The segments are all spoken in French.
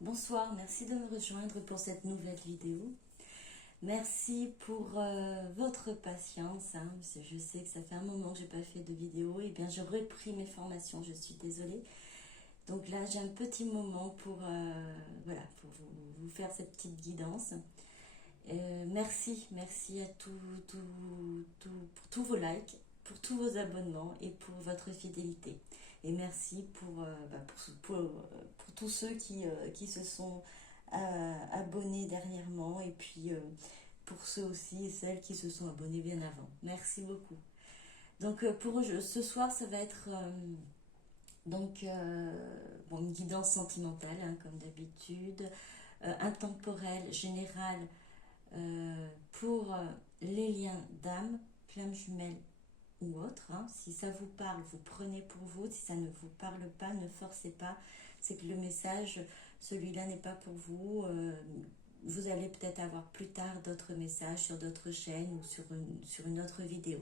Bonsoir, merci de me rejoindre pour cette nouvelle vidéo. Merci pour votre patience, hein, parce que je sais que ça fait un moment que je n'ai pas fait de vidéo. Et bien, j'ai repris mes formations, je suis désolée. Donc là, j'ai un petit moment pour, voilà, pour vous faire cette petite guidance. Merci à pour tous vos likes, pour tous vos abonnements et pour votre fidélité. Et merci pour tous ceux qui se sont abonnés dernièrement et puis pour ceux aussi et celles qui se sont abonnés bien avant. Merci beaucoup. Donc ce soir, ça va être une guidance sentimentale, hein, comme d'habitude, intemporelle, générale, pour les liens d'âme, flamme jumelle ou autre. Hein. Si ça vous parle, vous prenez pour vous. Si ça ne vous parle pas, ne forcez pas. C'est que le message, celui-là n'est pas pour vous. Vous allez peut-être avoir plus tard d'autres messages sur d'autres chaînes ou sur une autre vidéo.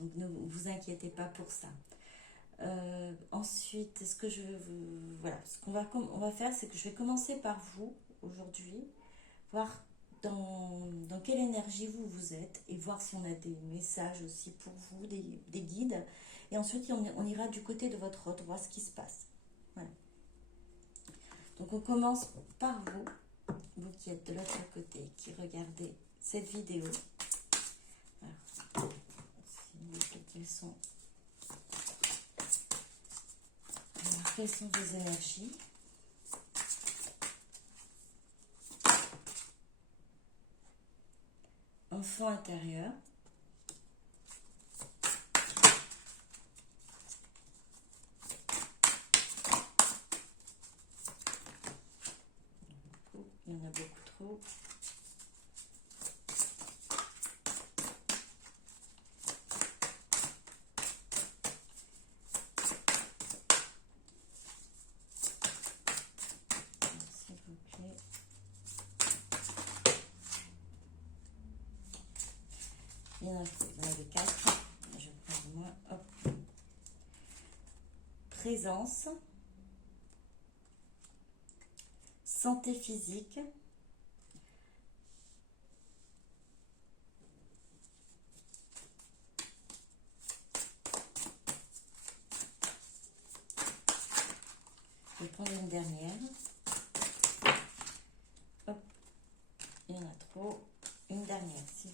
Donc ne vous inquiétez pas pour ça. Ensuite, ce on va faire, c'est que je vais commencer par vous aujourd'hui, voir dans quelle énergie vous êtes et voir si on a des messages aussi pour vous, des guides. Et ensuite, on ira du côté de votre autre, voir ce qui se passe. Voilà. Donc, on commence par vous qui êtes de l'autre côté, qui regardez cette vidéo. Alors, quelles sont vos énergies? Enfant intérieur. Il y en a beaucoup trop. S'il vous plaît. Il y en avait 4. Je prends moins. Hop. Présence. Santé physique. Je vais prendre une dernière. Hop. Il y en a trop. Une dernière, si.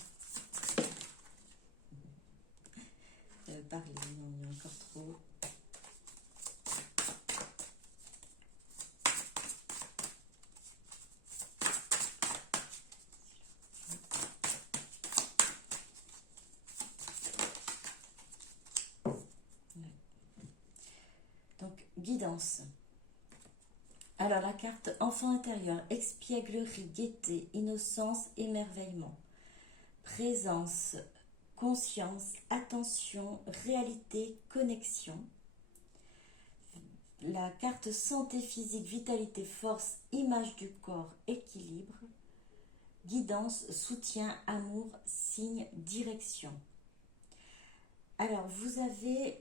Parler, non, il y a encore trop. Donc, guidance. Alors, la carte enfant intérieur, expièglerie, gaieté, innocence, émerveillement. Présence, conscience, attention, réalité, connexion. La carte santé physique, vitalité, force, image du corps, équilibre. Guidance, soutien, amour, signe, direction. Alors, vous avez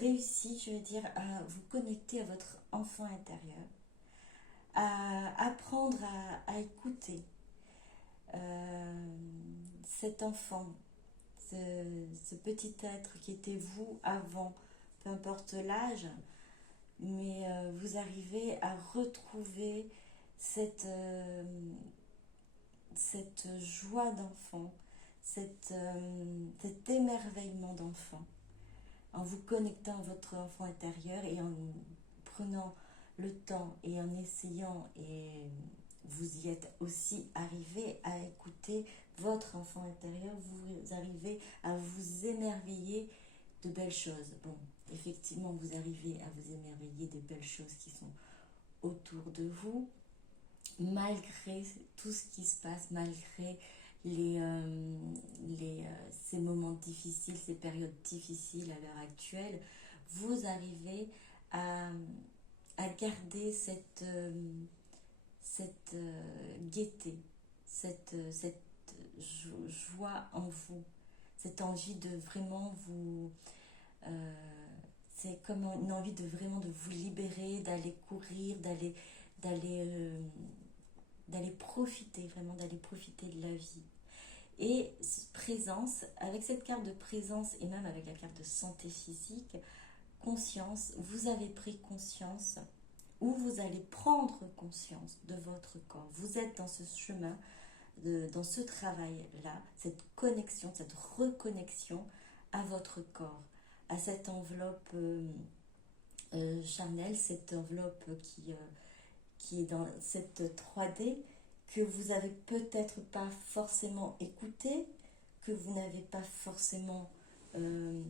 réussi, je veux dire, à vous connecter à votre enfant intérieur, à apprendre à écouter cet enfant, ce petit être qui était vous avant, peu importe l'âge, mais vous arrivez à retrouver cette joie d'enfant, cet émerveillement d'enfant, en vous connectant à votre enfant intérieur et en prenant le temps et en essayant, et vous y êtes aussi arrivé à écouter votre enfant intérieur, vous arrivez à vous émerveiller de belles choses. Bon, effectivement, vous arrivez à vous émerveiller de belles choses qui sont autour de vous, malgré tout ce qui se passe, malgré ces moments difficiles, ces périodes difficiles à l'heure actuelle, vous arrivez à garder cette gaieté, cette joie en vous, cette envie de vraiment vous... c'est comme une envie de vraiment de vous libérer, d'aller courir, d'aller, euh, d'aller profiter, vraiment d'aller profiter de la vie. Et présence, avec cette carte de présence et même avec la carte de santé physique, conscience, vous avez pris conscience ou vous allez prendre conscience de votre corps. Vous êtes dans ce chemin, dans ce travail-là, cette connexion, cette reconnexion à votre corps, à cette enveloppe charnelle, cette enveloppe qui est dans cette 3D que vous avez peut-être pas forcément écouté, que vous n'avez pas forcément, euh,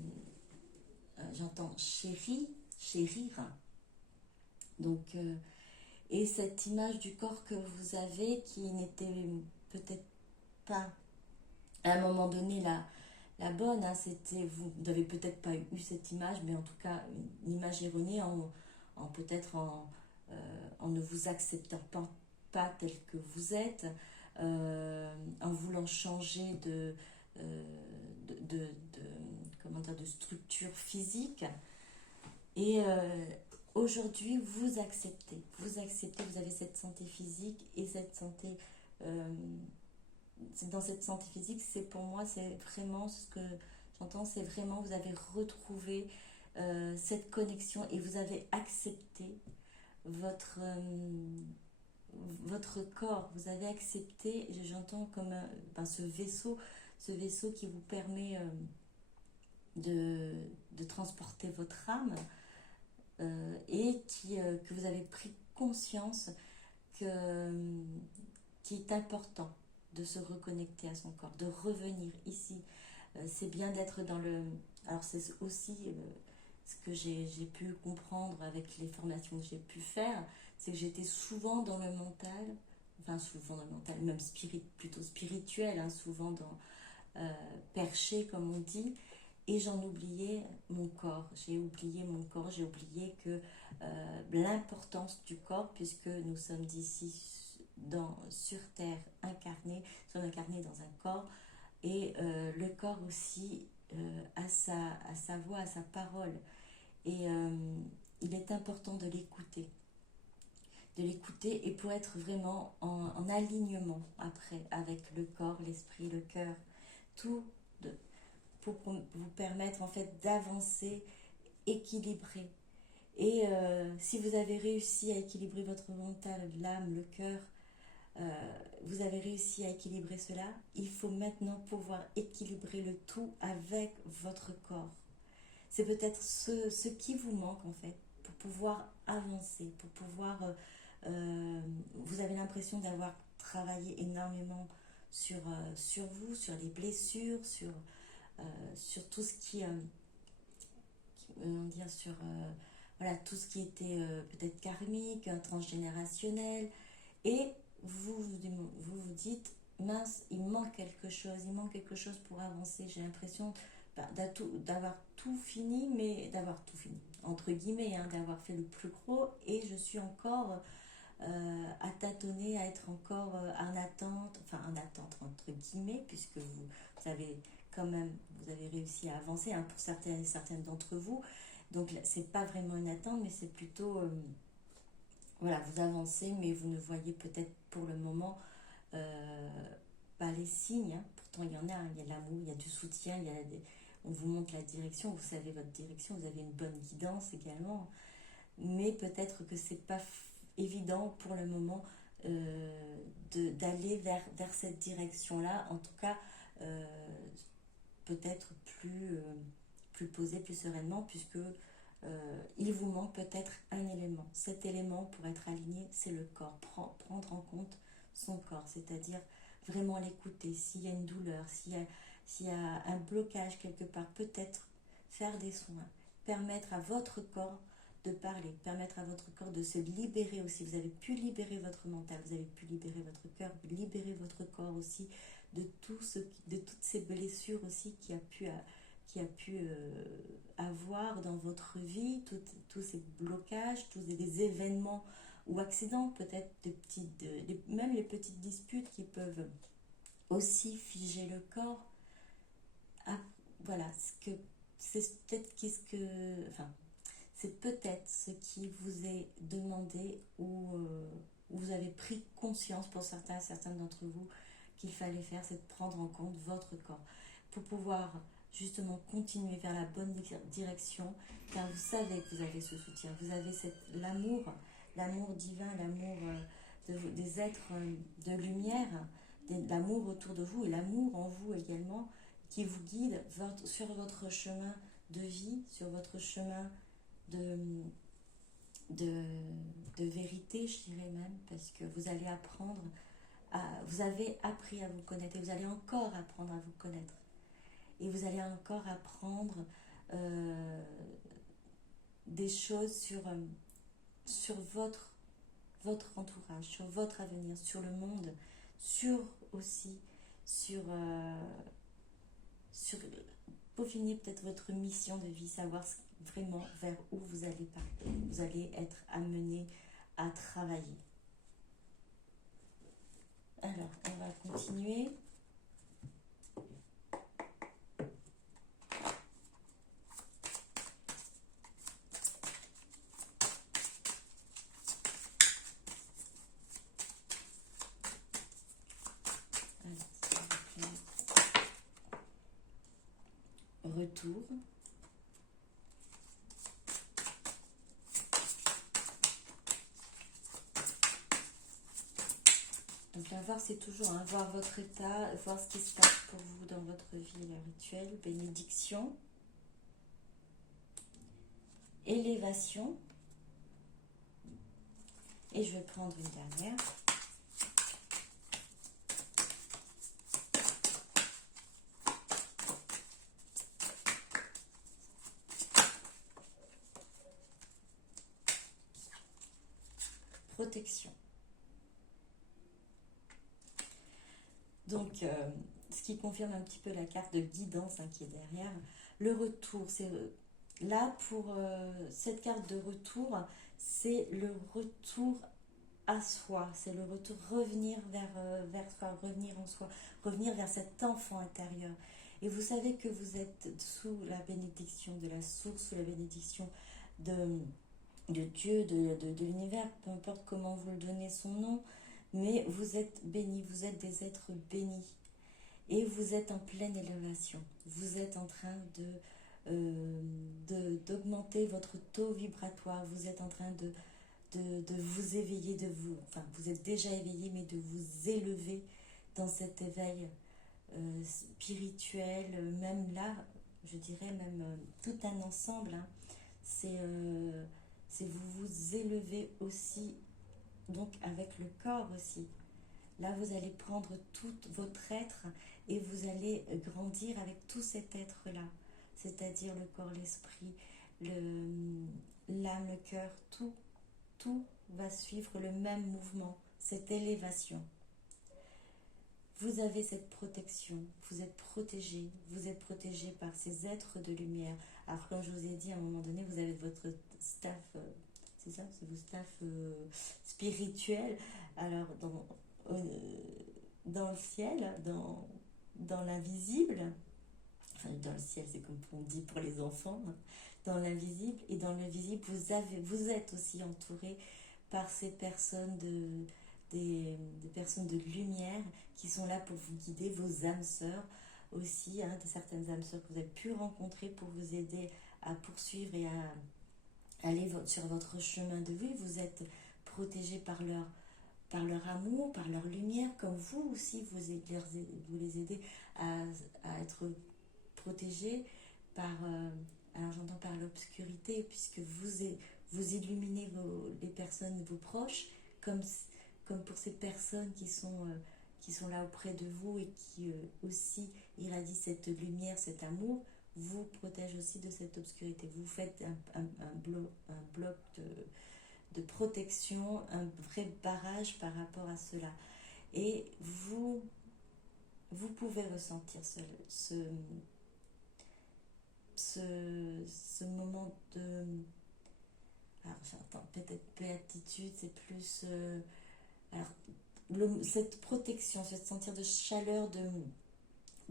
j'entends chérir. Donc, et cette image du corps que vous avez qui n'était peut-être pas à un moment donné la bonne, hein, c'était, vous n'avez peut-être pas eu cette image, mais en tout cas une image erronée en peut-être en ne vous acceptant pas tel que vous êtes, en voulant changer euh, de, comment dire, de structure physique. Et aujourd'hui, vous acceptez, vous avez cette santé physique et cette santé, euh, dans cette santé physique, c'est pour moi, c'est vraiment ce que j'entends, c'est vraiment, vous avez retrouvé cette connexion et vous avez accepté votre, votre corps, vous avez accepté, j'entends comme ben, ce vaisseau qui vous permet de transporter votre âme et que vous avez pris conscience que, qu'il est important de se reconnecter à son corps, de revenir ici. C'est bien d'être dans le... Alors c'est aussi ce que j'ai pu comprendre avec les formations que j'ai pu faire, c'est que j'étais souvent dans le mental, enfin souvent dans le mental, même plutôt spirituel, hein, souvent dans perché comme on dit, et j'en oubliais mon corps. J'ai oublié mon corps, j'ai oublié que l'importance du corps, puisque nous sommes d'ici sur Terre incarnés, nous sommes incarnés dans un corps, et le corps aussi a sa voix, a sa parole. Et il est important de l'écouter et pour être vraiment en alignement après avec le corps, l'esprit, le cœur, tout de, pour vous permettre en fait d'avancer équilibré. Et si vous avez réussi à équilibrer votre mental, l'âme, le cœur, vous avez réussi à équilibrer cela, il faut maintenant pouvoir équilibrer le tout avec votre corps. C'est peut-être ce qui vous manque en fait pour pouvoir avancer, pour pouvoir... vous avez l'impression d'avoir travaillé énormément sur vous, sur les blessures, sur tout ce on dire, sur voilà, tout ce qui était peut-être karmique, transgénérationnel, et vous dites, mince, il manque quelque chose pour avancer. J'ai l'impression d'avoir tout fini, mais d'avoir tout fini, entre guillemets, hein, d'avoir fait le plus gros, et je suis encore à tâtonner, à être encore en attente, enfin en attente entre guillemets, puisque vous avez quand même, vous avez réussi à avancer, hein, pour certaines d'entre vous. Donc c'est pas vraiment une attente, mais c'est plutôt, voilà, vous avancez, mais vous ne voyez peut-être pour le moment euh, pas les signes, hein. Pourtant il y en a, hein. Il y a l'amour, il y a du soutien, on vous montre la direction, vous savez votre direction, vous avez une bonne guidance également, mais peut-être que c'est pas évident pour le moment d'aller vers cette direction-là, en tout cas euh, peut-être plus posé, plus sereinement, puisque il vous manque peut-être un élément. Cet élément pour être aligné, c'est le corps. Prendre en compte son corps, c'est-à-dire vraiment l'écouter. S'il y a une douleur, s'il y a un blocage quelque part, peut-être faire des soins, permettre à votre corps de parler, permettre à votre corps de se libérer aussi. Vous avez pu libérer votre mental, vous avez pu libérer votre cœur, libérer votre corps aussi de de toutes ces blessures aussi qui a pu avoir dans votre vie, tous ces blocages, tous des événements ou accidents, peut-être même les petites disputes qui peuvent aussi figer le corps. Ah, voilà, c'est peut-être qu'est-ce que, enfin, c'est peut-être ce qui vous est demandé ou vous avez pris conscience pour certains d'entre vous qu'il fallait faire, c'est de prendre en compte votre corps pour pouvoir justement continuer vers la bonne direction, car vous savez que vous avez ce soutien, vous avez l'amour divin, l'amour des êtres de lumière, l'amour autour de vous et l'amour en vous également, qui vous guide sur votre chemin de vie, sur votre chemin de, de, de vérité, je dirais même, parce que vous allez apprendre, vous avez appris à vous connaître et vous allez encore apprendre à vous connaître. Et vous allez encore apprendre des choses sur votre entourage, sur votre avenir, sur le monde, aussi sur peaufiner peut-être votre mission de vie, savoir vraiment vers où vous allez être amené à travailler. Alors, on va continuer. Retour. Donc là, voir, c'est toujours voir votre état, voir ce qui se passe pour vous dans votre vie à l'heure actuelle. Bénédiction. Élévation. Et je vais prendre une dernière. Protection. Donc, ce qui confirme un petit peu la carte de guidance qui est derrière. Le retour, c'est là pour cette carte de retour, c'est le retour à soi, c'est le retour, revenir vers soi, revenir en soi, revenir vers cet enfant intérieur. Et vous savez que vous êtes sous la bénédiction de la source, sous la bénédiction de Dieu, de l'univers, peu importe comment vous le donnez son nom, mais vous êtes bénis, vous êtes des êtres bénis. Et vous êtes en pleine élévation. Vous êtes en train d'augmenter votre taux vibratoire. Vous êtes en train de vous éveiller, vous êtes déjà éveillé, mais de vous élever dans cet éveil spirituel. Même là, je dirais même tout un ensemble. C'est vous vous élevez aussi, donc avec le corps aussi. Là, vous allez prendre tout votre être et vous allez grandir avec tout cet être-là. C'est-à-dire le corps, l'esprit, l'âme, le cœur, tout va suivre le même mouvement, cette élévation. Vous avez cette protection, vous êtes protégé par ces êtres de lumière. Alors, comme je vous ai dit, à un moment donné, vous avez votre staff, c'est ça, c'est vos staff spirituel. Alors, dans le ciel, dans l'invisible, enfin, dans le ciel, c'est comme on dit pour les enfants, dans l'invisible et dans le visible, vous êtes aussi entouré par ces personnes des personnes de lumière qui sont là pour vous guider, vos âmes sœurs aussi, de certaines âmes sœurs que vous avez pu rencontrer pour vous aider à poursuivre et à aller sur votre chemin de vie. Vous êtes protégé par leur amour, par leur lumière, comme vous aussi, vous les aidez à être protégés par, alors j'entends par l'obscurité, puisque vous illuminez les personnes, vos proches, comme pour ces personnes qui sont là auprès de vous et qui aussi irradient cette lumière, cet amour, vous protège aussi de cette obscurité. Vous faites un bloc de protection, un vrai barrage par rapport à cela. Et vous pouvez ressentir ce moment de... Alors j'entends peut-être béatitude, c'est plus... cette protection, ce sentir de chaleur,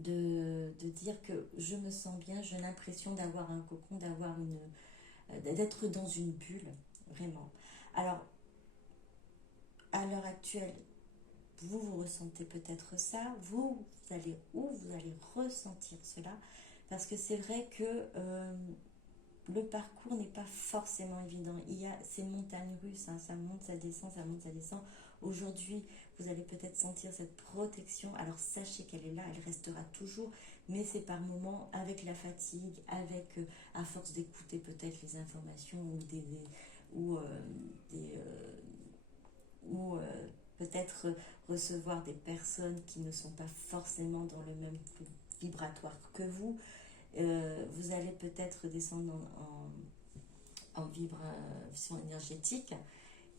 de dire que je me sens bien, j'ai l'impression d'avoir un cocon, d'avoir d'être dans une bulle, vraiment. Alors, à l'heure actuelle, vous ressentez peut-être ça, vous allez où vous allez ressentir cela, parce que c'est vrai que le parcours n'est pas forcément évident. Il y a ces montagnes russes, hein, ça monte, ça descend, ça monte, ça descend. Aujourd'hui, vous allez peut-être sentir cette protection. Alors sachez qu'elle est là, elle restera toujours, mais c'est par moments avec la fatigue, avec à force d'écouter peut-être les informations ou peut-être recevoir des personnes qui ne sont pas forcément dans le même vibratoire que vous. Vous allez peut-être descendre en vibration énergétique,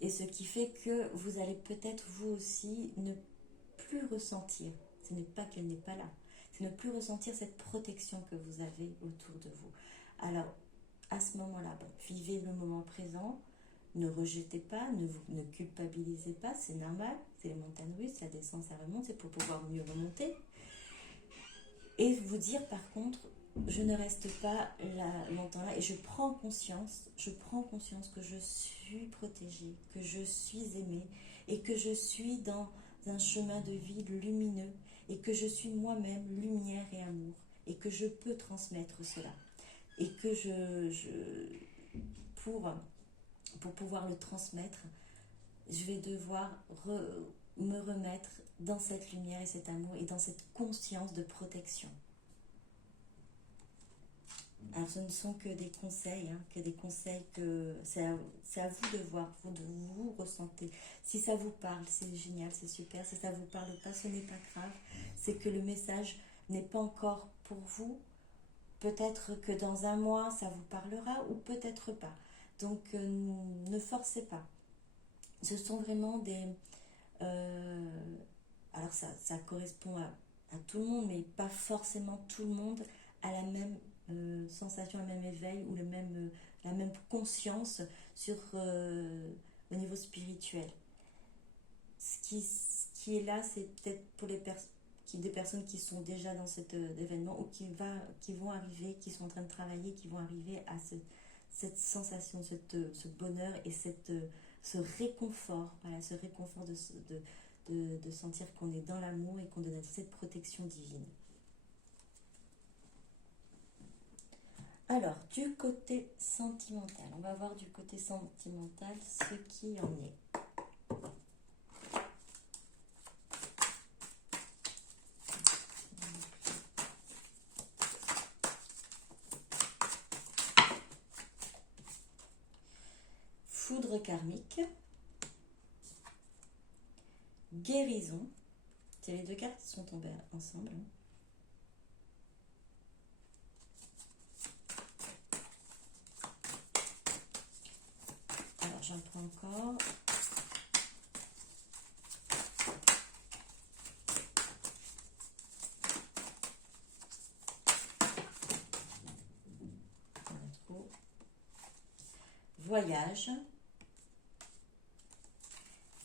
et ce qui fait que vous allez peut-être vous aussi ne plus ressentir, ce n'est pas qu'elle n'est pas là, c'est ne plus ressentir cette protection que vous avez autour de vous. Alors, à ce moment-là, bon, vivez le moment présent, ne rejetez pas, ne culpabilisez pas, c'est normal, c'est les montagnes russes, la descente, ça remonte, c'est pour pouvoir mieux remonter. Et vous dire par contre, je ne reste pas là, longtemps là, et je prends conscience que je suis protégée, que je suis aimée, et que je suis dans un chemin de vie lumineux, et que je suis moi-même lumière et amour, et que je peux transmettre cela. Et que pour pouvoir le transmettre, je vais devoir me remettre dans cette lumière et cet amour et dans cette conscience de protection. Alors ce ne sont que des conseils, hein, que c'est à vous de voir, vous ressentez. Si ça vous parle, c'est génial, c'est super. Si ça ne vous parle pas, ce n'est pas grave. C'est que le message n'est pas encore pour vous. Peut-être que dans un mois, ça vous parlera ou peut-être pas. Donc ne forcez pas. Ce sont vraiment des... euh, alors ça correspond à tout le monde, mais pas forcément tout le monde a la même sensation, le même éveil ou la même conscience sur le niveau spirituel. Ce qui est là, c'est peut-être pour des personnes qui sont déjà dans cet événement ou qui vont arriver, qui sont en train de travailler, qui vont arriver à cette sensation, ce bonheur et ce réconfort, voilà, ce réconfort de sentir qu'on est dans l'amour et qu'on donne cette protection divine. Alors, du côté sentimental, on va voir du côté sentimental ce qui en est. Foudre karmique, guérison, c'est les deux cartes qui sont tombées ensemble. Alors j'en prends encore. Voyage.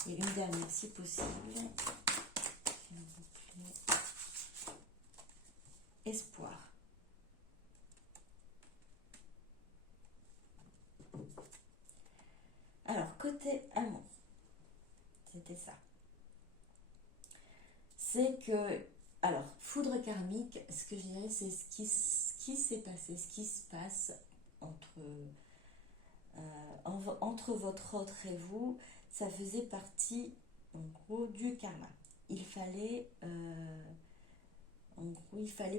Et une dernière si possible. Espoir. Alors, côté amour, c'était ça. C'est que, alors, foudre karmique, ce que je dirais, c'est ce qui s'est passé, ce qui se passe entre votre autre et vous. Ça faisait partie, en gros, du karma. Il fallait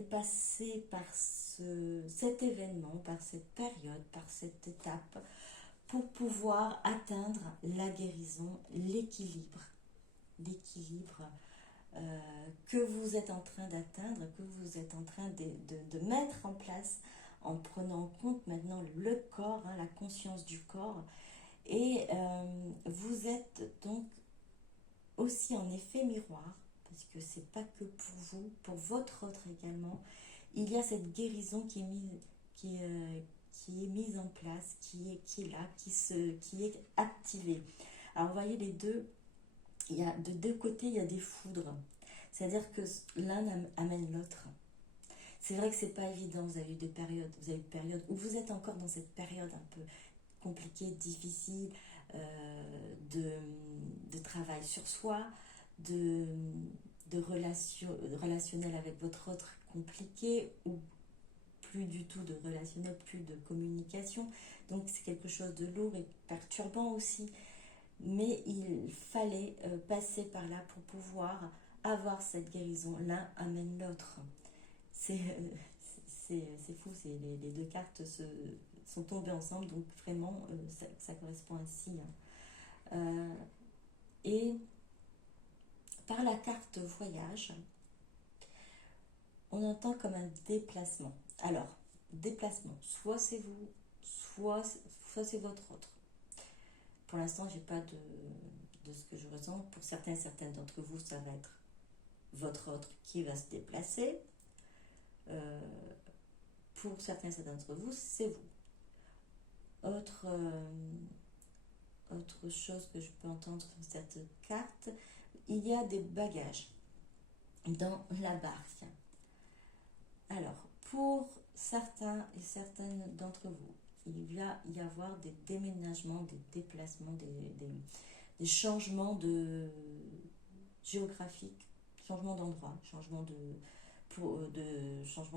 passer par cet événement, par cette période, par cette étape, pour pouvoir atteindre la guérison, l'équilibre que vous êtes en train d'atteindre, que vous êtes en train de mettre en place en prenant en compte maintenant le corps, hein, la conscience du corps. Et vous êtes donc aussi en effet miroir, parce que c'est pas que pour vous, pour votre autre également, il y a cette guérison qui est mise en place, qui est là, qui est activée. Alors vous voyez les deux, il y a de deux côtés, il y a des foudres. C'est-à-dire que l'un amène l'autre. C'est vrai que c'est pas évident, vous avez eu des périodes, vous avez eu des périodes où vous êtes encore dans cette période un peu compliquée, difficile, de travail sur soi, de, de relationnel avec votre autre compliqué, ou plus du tout de relationnel, plus de communication. Donc c'est quelque chose de lourd et perturbant aussi. Mais il fallait passer par là pour pouvoir avoir cette guérison. L'un amène l'autre. C'est fou, les deux cartes sont tombées ensemble, donc vraiment ça correspond ainsi. Et par la carte voyage, on entend comme un déplacement. Alors, déplacement, soit c'est vous, soit c'est votre autre. Pour l'instant, j'ai pas de ce que je ressens. Pour certaines d'entre vous, ça va être votre autre qui va se déplacer. Pour certains d'entre vous, c'est vous. Autre chose que je peux entendre sur cette carte, il y a des bagages dans la barque. Alors, pour certains et certaines d'entre vous, il va y avoir des déménagements, des déplacements, des changements de géographique, changement d'endroit, changement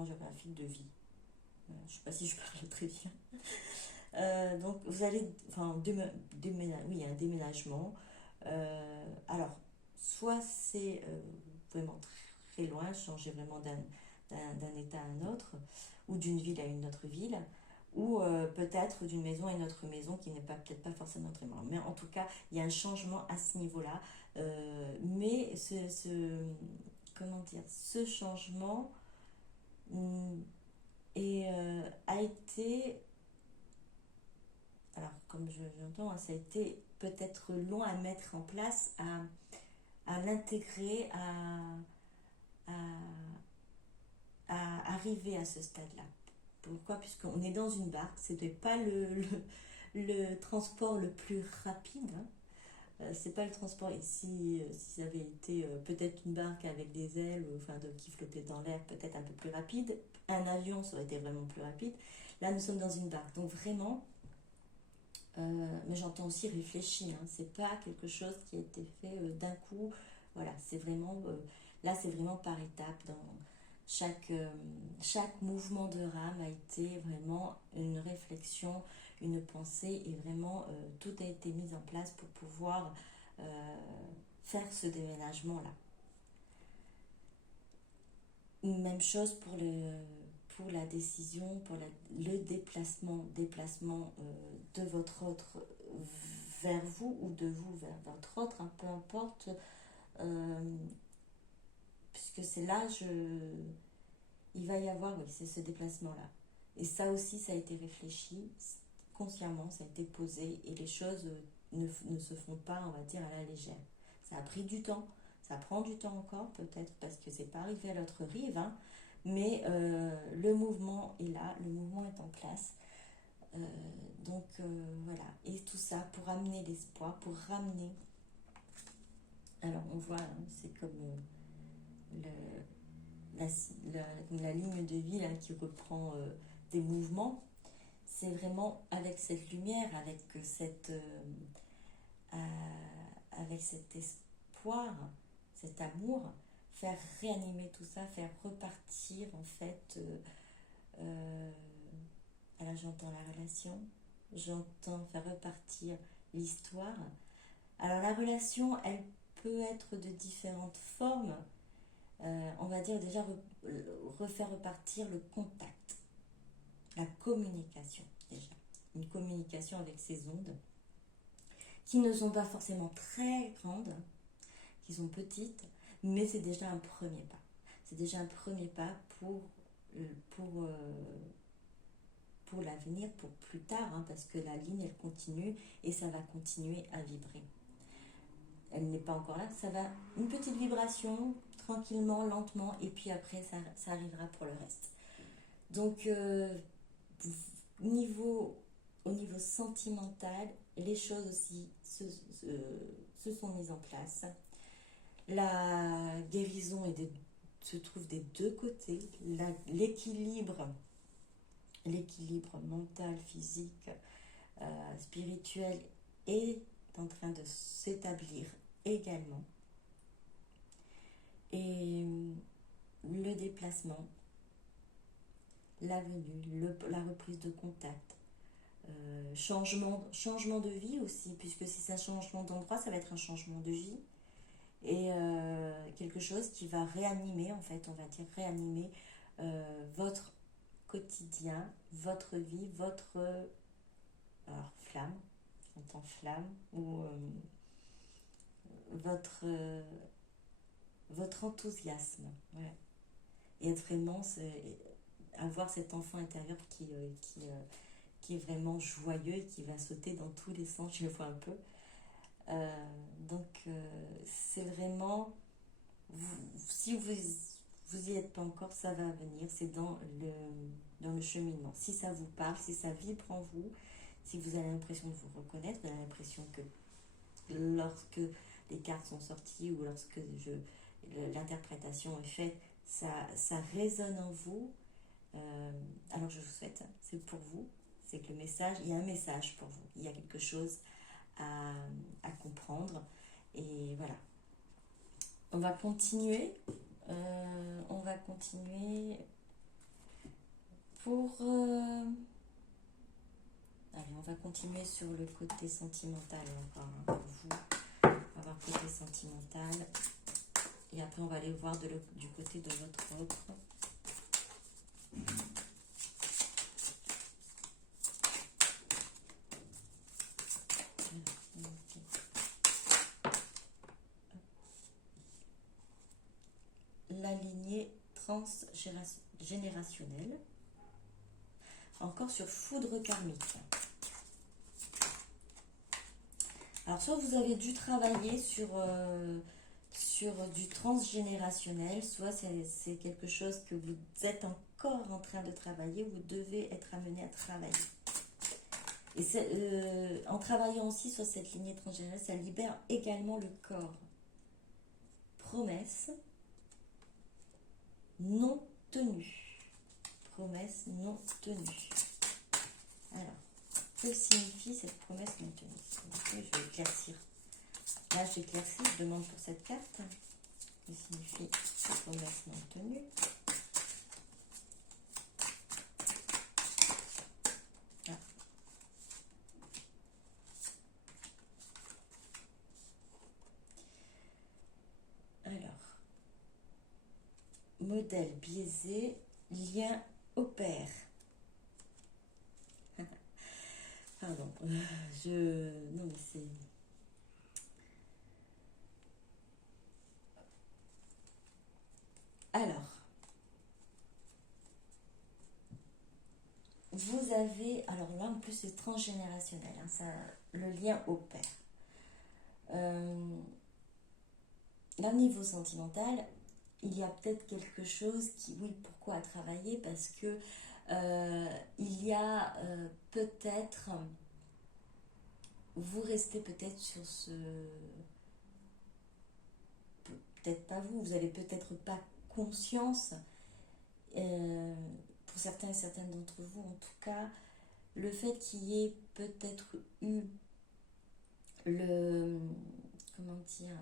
géographique de vie. Je ne sais pas si je parle très bien. Donc vous allez, enfin, oui, un déménagement. Alors, soit c'est vraiment très loin, changer vraiment d'un état à un autre, ou d'une ville à une autre ville, ou peut-être d'une maison à une autre maison qui n'est peut-être pas forcément très loin. Mais en tout cas, il y a un changement à ce niveau-là. Mais comment dire, ce changement a été, alors comme j'entends, ça a été peut-être long à mettre en place, à l'intégrer, à, à arriver à ce stade-là. Pourquoi? Puisqu'on est dans une barque, ce n'est pas le transport le plus rapide. Hein. C'est pas le transport ici, si ça avait été peut-être une barque avec des ailes, qui flottait dans l'air, peut-être un peu plus rapide. Un avion, ça aurait été vraiment plus rapide. Là, nous sommes dans une barque. Donc vraiment, mais j'entends aussi réfléchir. Hein. C'est pas quelque chose qui a été fait d'un coup. Voilà, c'est vraiment, là, c'est vraiment par étapes. Dans chaque mouvement de rame a été vraiment une réflexion, une pensée, et vraiment tout a été mis en place pour pouvoir faire ce déménagement-là. Même chose pour la décision, pour le déplacement de votre autre vers vous, ou de vous vers votre autre, hein, peu importe, puisque c'est là, il va y avoir, oui, c'est ce déplacement-là. Et ça aussi, ça a été réfléchi consciemment, ça a été posé, et les choses ne se font pas, on va dire, à la légère. Ça a pris du temps, ça prend du temps encore, peut-être parce que c'est pas arrivé à l'autre rive, hein, mais le mouvement est là, le mouvement est en place. Donc voilà, et tout ça pour amener l'espoir, pour ramener. Alors on voit, hein, c'est comme la ligne de vie là, qui reprend des mouvements. C'est vraiment avec cette lumière, avec cet espoir, cet amour, faire réanimer tout ça, faire repartir en fait. Alors j'entends la relation, j'entends faire repartir l'histoire. Alors la relation, elle peut être de différentes formes. On va dire déjà refaire repartir le contact, la communication déjà. Une communication avec ces ondes qui ne sont pas forcément très grandes, qui sont petites, mais c'est déjà un premier pas. C'est déjà un premier pas pour l'avenir, pour plus tard, hein, parce que la ligne, elle continue et ça va continuer à vibrer. Elle n'est pas encore là, ça va, une petite vibration, tranquillement, lentement, et puis après, ça arrivera pour le reste. Donc, au niveau sentimental, les choses aussi se sont mises en place. La guérison est se trouve des deux côtés. L'équilibre mental, physique, spirituel est en train de s'établir également. Et le déplacement, la venue, la reprise de contact, changement de vie aussi, puisque si c'est un changement d'endroit, ça va être un changement de vie. Et quelque chose qui va réanimer, en fait, on va dire réanimer votre quotidien, votre vie, votre flamme, j'entends flamme, ou votre enthousiasme. Ouais. Et être vraiment, avoir cet enfant intérieur qui est vraiment joyeux et qui va sauter dans tous les sens, je le vois un peu. Donc, c'est vraiment, si vous y êtes pas encore, ça va venir, c'est dans le cheminement. Si ça vous parle, si ça vibre en vous, si vous avez l'impression de vous reconnaître, vous avez l'impression que lorsque les cartes sont sorties ou lorsque l'interprétation est faite, ça résonne en vous, alors je vous souhaite, c'est pour vous, c'est que le message, il y a un message pour vous, il y a quelque chose à comprendre, et voilà. On va continuer pour... allez, on va continuer sur le côté sentimental encore, pour vous. On va voir le côté sentimental. Et après, on va aller voir du côté de votre autre. La lignée transgénérationnelle. Encore sur foudre karmique. Alors, soit vous avez dû travailler sur du transgénérationnel, soit c'est quelque chose que vous êtes encore en train de travailler, vous devez être amené à travailler. Et en travaillant aussi sur cette lignée transgénérationnelle, ça libère également le corps. Promesse non tenue. Promesse non tenue. Alors, que signifie cette promesse non tenue? Je vais éclaircir. Là, j'éclaircis, je demande pour cette carte. Que signifie cette promesse non tenue? Alors, modèle biaisé, lien au père. Pardon, non mais c'est... Alors, vous avez... Alors là, en plus, c'est transgénérationnel, hein, ça, le lien au père. Là, au niveau sentimental, il y a peut-être quelque chose qui... Oui, pourquoi travailler? Parce que il y a peut-être... Vous restez peut-être sur ce... Peut-être pas vous, vous n'avez peut-être pas conscience, pour certains et certaines d'entre vous en tout cas, le fait qu'il y ait peut-être eu comment dire,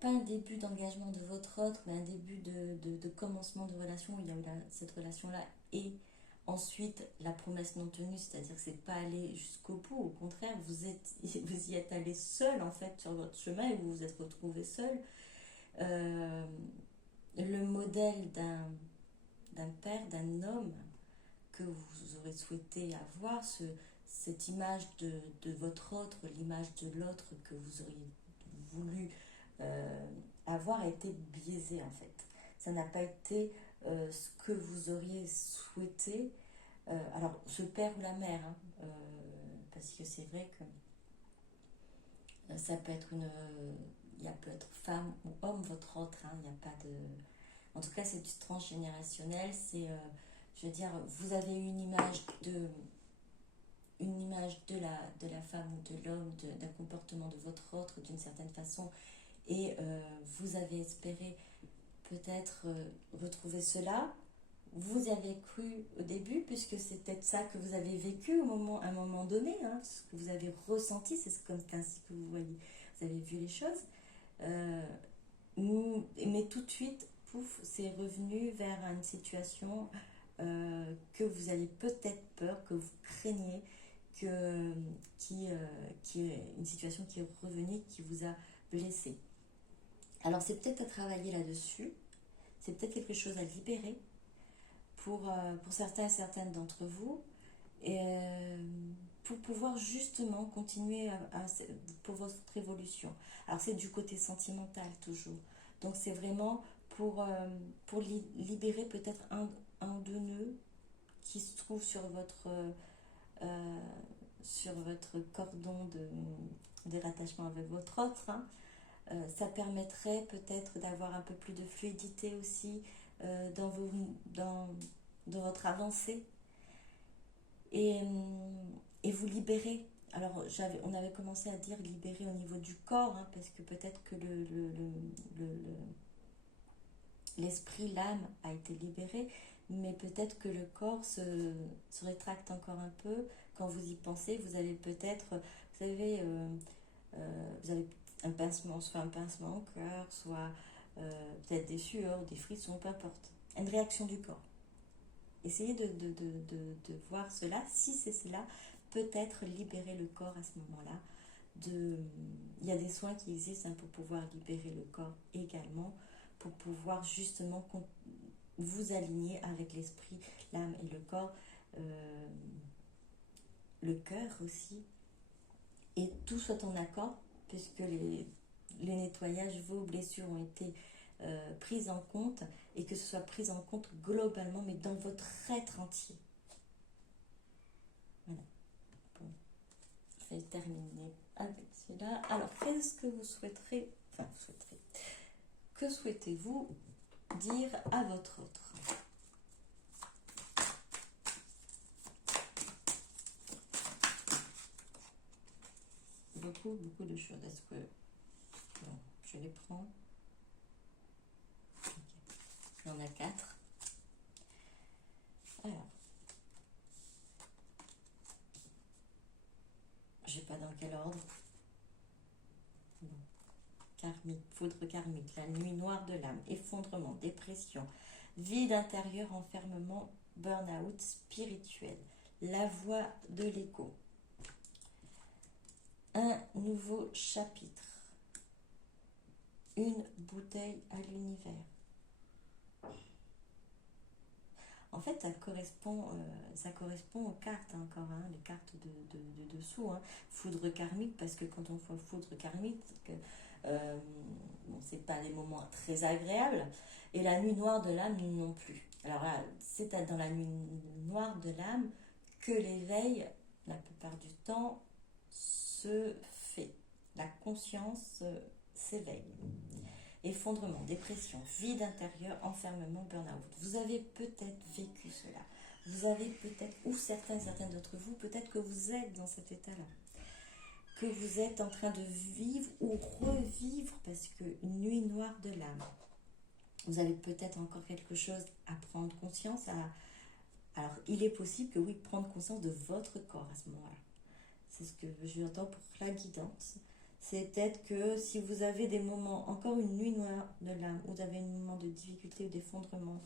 pas un début d'engagement de votre autre, mais un début de commencement de relation où il y a eu cette relation-là et ensuite la promesse non tenue, c'est-à-dire que c'est pas allé jusqu'au bout, au contraire, vous y êtes allé seul en fait sur votre chemin et vous vous êtes retrouvé seul. Le modèle d'un père, d'un homme que vous aurez souhaité avoir, cette image de votre autre, l'image de l'autre que vous auriez voulu avoir a été biaisée en fait. Ça n'a pas été ce que vous auriez souhaité. Alors, ce père ou la mère, hein, parce que c'est vrai que ça peut être il peut être femme ou homme, votre autre, hein, il n'y a pas de... En tout cas, c'est du transgénérationnel, c'est, je veux dire, vous avez une image de la femme ou de l'homme, d'un comportement de votre autre d'une certaine façon, et vous avez espéré peut-être retrouver cela. Vous y avez cru au début, puisque c'est peut-être ça que vous avez vécu à un moment donné, hein, ce que vous avez ressenti, c'est comme ainsi que vous voyez, vous avez vu les choses. Euh, mais tout de suite, pouf, c'est revenu vers une situation que vous avez peut-être peur, que vous craignez, que, qui est une situation qui est revenue, qui vous a blessé. Alors c'est peut-être à travailler là-dessus, c'est peut-être quelque chose à libérer pour certains et certaines d'entre vous, et pour pouvoir justement continuer pour votre évolution. Alors c'est du côté sentimental toujours. Donc c'est vraiment pour libérer peut-être un ou deux nœuds qui se trouvent euh, sur votre cordon de rattachement avec votre autre. Hein. Ça permettrait peut-être d'avoir un peu plus de fluidité aussi dans, dans votre avancée et, et vous libérer. Alors, on avait commencé à dire libérer au niveau du corps, hein, parce que peut-être que l'esprit, l'âme a été libéré, mais peut-être que le corps se rétracte encore un peu. Quand vous y pensez, vous avez peut-être, vous avez un pincement, soit un pincement au cœur, soit peut-être des sueurs, des frissons, peu importe. Une réaction du corps. Essayez de voir cela. Si c'est cela, peut-être libérer le corps à ce moment-là. Il y a des soins qui existent, hein, pour pouvoir libérer le corps également, pour pouvoir justement vous aligner avec l'esprit, l'âme et le corps, le cœur aussi, et tout soit en accord, puisque les nettoyages, vos blessures ont été prises en compte, et que ce soit pris en compte globalement, mais dans votre être entier. Voilà. Bon, je vais terminer avec cela. Alors, qu'est-ce que vous souhaiterez, que souhaitez-vous dire à votre autre? Beaucoup de choses. Est-ce que bon, je les prends? Okay. Il y en a 4. Alors, je sais pas dans quel ordre. Bon. Karmique, foudre karmique, la nuit noire de l'âme, effondrement, dépression, vide intérieur, enfermement, burn-out spirituel, la voix de l'écho, un nouveau chapitre, une bouteille à l'univers. En fait, ça correspond aux cartes, hein, encore, hein, les cartes de dessous. Hein. Foudre karmique, parce que quand on voit foudre karmique, bon, c'est pas des moments très agréables. Et la nuit noire de l'âme non plus. Alors là, c'est dans la nuit noire de l'âme que l'éveil, la plupart du temps, se fait. La conscience s'éveille. Effondrement, dépression, vide intérieur, enfermement, burn-out. Vous avez peut-être vécu cela. Vous avez peut-être, ou certaines d'entre vous, peut-être que vous êtes dans cet état-là. Que vous êtes en train de vivre ou revivre, parce que une nuit noire de l'âme. Vous avez peut-être encore quelque chose à prendre conscience. Alors, il est possible que oui, prendre conscience de votre corps à ce moment-là. C'est ce que je entends pour la guidance. C'est peut-être que si vous avez des moments, encore une nuit noire de l'âme, où vous avez un moment de difficulté ou d'effondrement,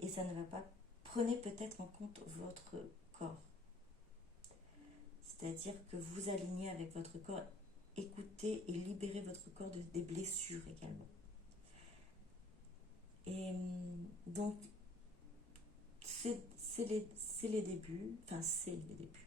et ça ne va pas, prenez peut-être en compte votre corps. C'est-à-dire que vous alignez avec votre corps, écoutez et libérez votre corps des blessures également. Et donc, c'est les débuts, enfin c'est les débuts.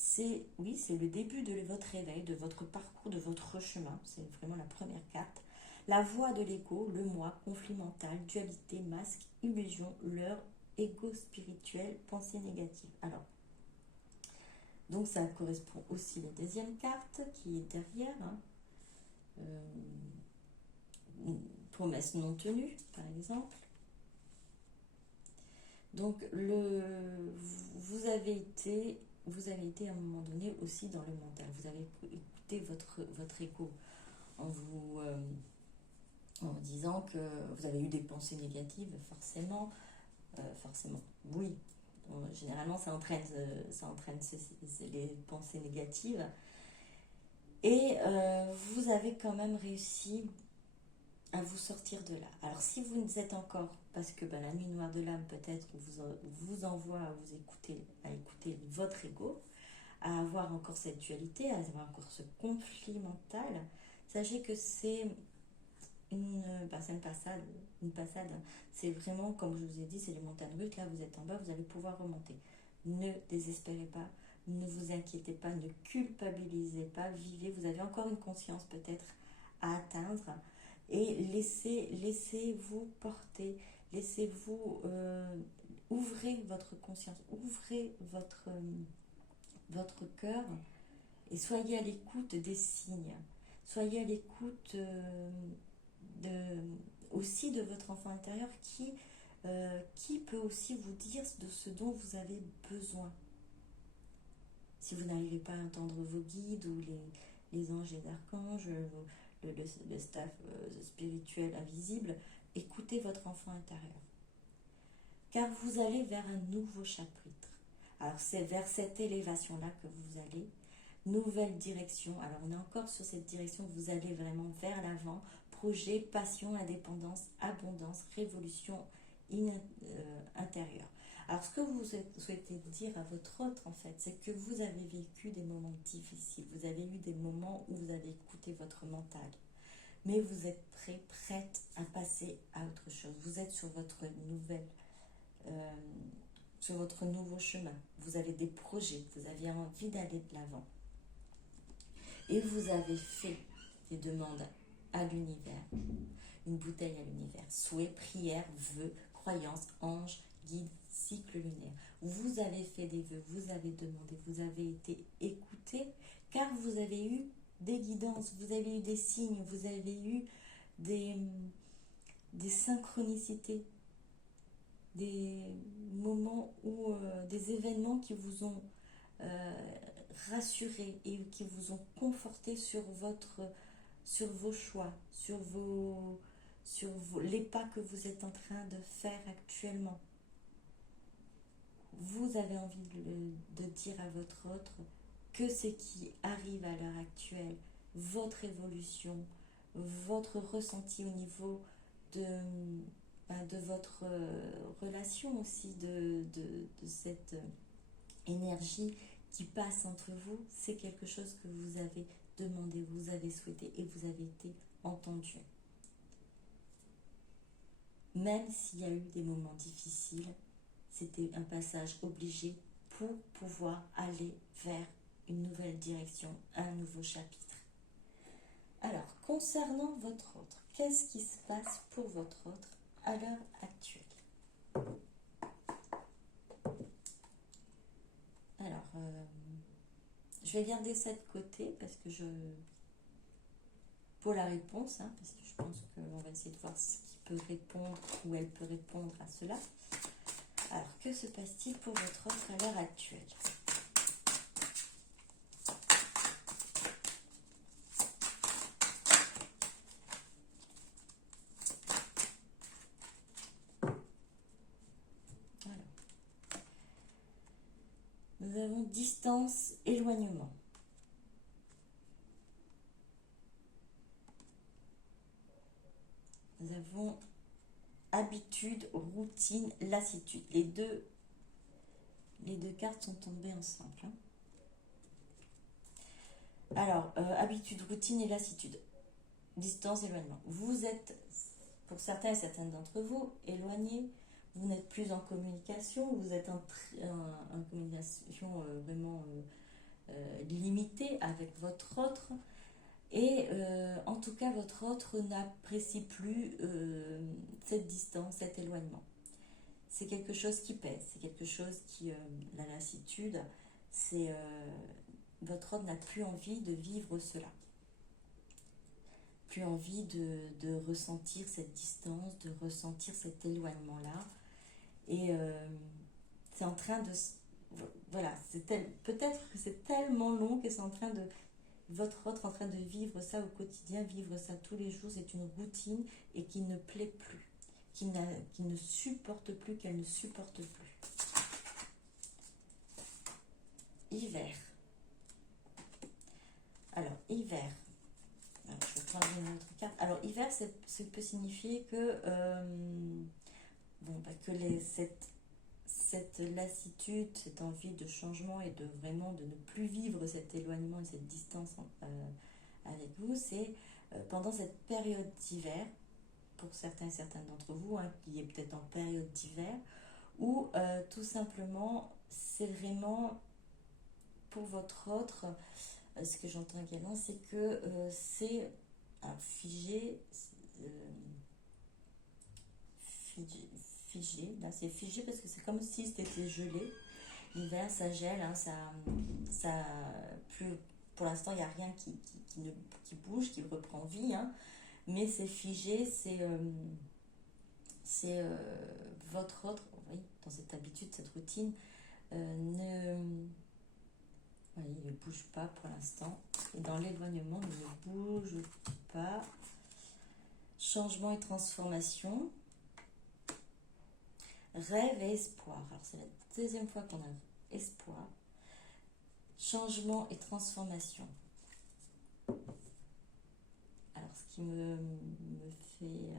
C'est le début de votre éveil, de votre parcours, de votre chemin. C'est vraiment la première carte. La voix de l'écho, le moi, conflit mental, dualité, masque, illusion, leurre, ego spirituel, pensée négative. Alors, donc ça correspond aussi à la deuxième carte qui est derrière. Hein. Promesse non tenue, par exemple. Donc, vous avez été à un moment donné aussi dans le mental. Vous avez écouté votre écho en vous en disant que vous avez eu des pensées négatives, forcément, oui. Généralement, ça entraîne les pensées négatives. Et vous avez quand même réussi à vous sortir de là. Alors si vous êtes encore, parce que la nuit noire de l'âme peut-être vous envoie à écouter votre ego, à avoir encore cette dualité, à avoir encore ce conflit mental, sachez que c'est une passade. C'est vraiment, comme je vous ai dit, c'est les montagnes russes. Là, vous êtes en bas, vous allez pouvoir remonter. Ne désespérez pas, ne vous inquiétez pas, ne culpabilisez pas, vivez. Vous avez encore une conscience peut-être à atteindre et laissez-vous porter, laissez-vous ouvrez votre conscience, ouvrez votre cœur et soyez à l'écoute des signes. Soyez à l'écoute aussi de votre enfant intérieur qui peut aussi vous dire de ce dont vous avez besoin. Si vous n'arrivez pas à entendre vos guides ou les anges et archanges, le staff spirituel invisible, écoutez votre enfant intérieur. Car vous allez vers un nouveau chapitre. Alors c'est vers cette élévation-là que vous allez. Nouvelle direction. Alors on est encore sur cette direction, vous allez vraiment vers l'avant. Projet, passion, indépendance, abondance, révolution intérieure. Alors ce que vous souhaitez dire à votre autre en fait, c'est que vous avez vécu des moments difficiles, vous avez eu des moments où vous avez écouté votre mental, mais vous êtes prête à passer à autre chose. Vous êtes sur sur votre nouveau chemin. Vous avez des projets, vous avez envie d'aller de l'avant. Et vous avez fait des demandes à l'univers, une bouteille à l'univers, souhait, prière, vœux, croyances, anges, guides, cycle lunaire. Vous avez fait des vœux, vous avez demandé, vous avez été écouté, car vous avez eu des guidances, vous avez eu des signes, vous avez eu des synchronicités, des moments où des événements qui vous ont rassuré et qui vous ont conforté sur vos choix, sur les pas que vous êtes en train de faire actuellement. Vous avez envie de dire à votre autre que ce qui arrive à l'heure actuelle, votre évolution, votre ressenti au niveau de votre relation aussi, de cette énergie qui passe entre vous, c'est quelque chose que vous avez demandé, vous avez souhaité et vous avez été entendu. Même s'il y a eu des moments difficiles, c'était un passage obligé pour pouvoir aller vers une nouvelle direction, un nouveau chapitre. Alors, concernant votre autre, qu'est-ce qui se passe pour votre autre à l'heure actuelle? Alors, je vais garder ça de côté parce que pour la réponse, parce que je pense qu'on va essayer de voir ce qui peut répondre ou elle peut répondre à cela. Alors, que se passe-t-il pour votre autre à l'heure actuelle? Nous avons distance, éloignement. Nous avons habitude, routine, lassitude. Les deux cartes sont tombées ensemble. Alors, habitude, routine et lassitude. Distance, éloignement. Vous êtes, pour certains et certaines d'entre vous, éloignés. Vous n'êtes plus en communication. Vous êtes en communication vraiment limitée avec votre autre. Et en tout cas, votre autre n'apprécie plus cette distance, cet éloignement. C'est quelque chose qui pèse, c'est quelque chose qui... la lassitude, c'est... votre autre n'a plus envie de vivre cela. Plus envie de ressentir cette distance, de ressentir cet éloignement-là. Et c'est en train de... Voilà, peut-être que c'est tellement long que c'est en train votre autre en train de vivre ça au quotidien, vivre ça tous les jours, c'est une routine et qui ne plaît plus, qui ne supporte plus, qu'elle ne supporte plus. Hiver. Alors, hiver. Alors, je vais prendre une autre carte. Alors, hiver, ça peut signifier que, cette lassitude, cette envie de changement et de vraiment de ne plus vivre cet éloignement et cette distance avec vous, c'est pendant cette période d'hiver, pour certains et certaines d'entre vous, hein, qui est peut-être en période d'hiver, où tout simplement, c'est vraiment pour votre autre, ce que j'entends également, c'est que c'est figé, figé, là c'est figé parce que c'est comme si c'était gelé. L'hiver ça gèle, hein, ça plus, pour l'instant il n'y a rien qui bouge, qui reprend vie, hein, mais c'est figé, c'est votre autre, oui, dans cette habitude, cette routine, il ne bouge pas pour l'instant. Et dans l'éloignement, il ne bouge pas. Changement et transformation. Rêve et espoir. Alors, c'est la deuxième fois qu'on a espoir. Changement et transformation. Alors, ce qui me fait...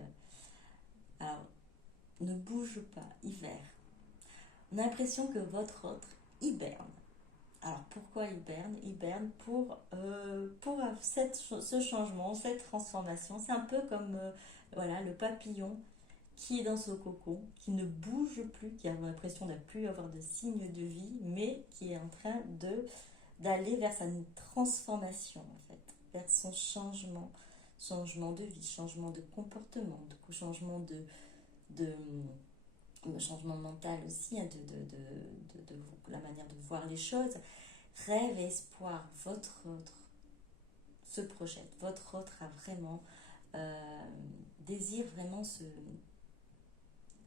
alors, ne bouge pas, hiver. On a l'impression que votre autre hiberne. Alors pourquoi hiberne? Hiberne pour ce changement, cette transformation. C'est un peu comme voilà, le papillon qui est dans ce cocon, qui ne bouge plus, qui a l'impression de ne plus avoir de signe de vie, mais qui est en train d'aller vers sa transformation, en fait, vers son changement de vie, changement de comportement, changement de changement mental aussi, hein, de la manière de voir les choses. Rêve et espoir, votre autre se projette, votre autre a vraiment désire vraiment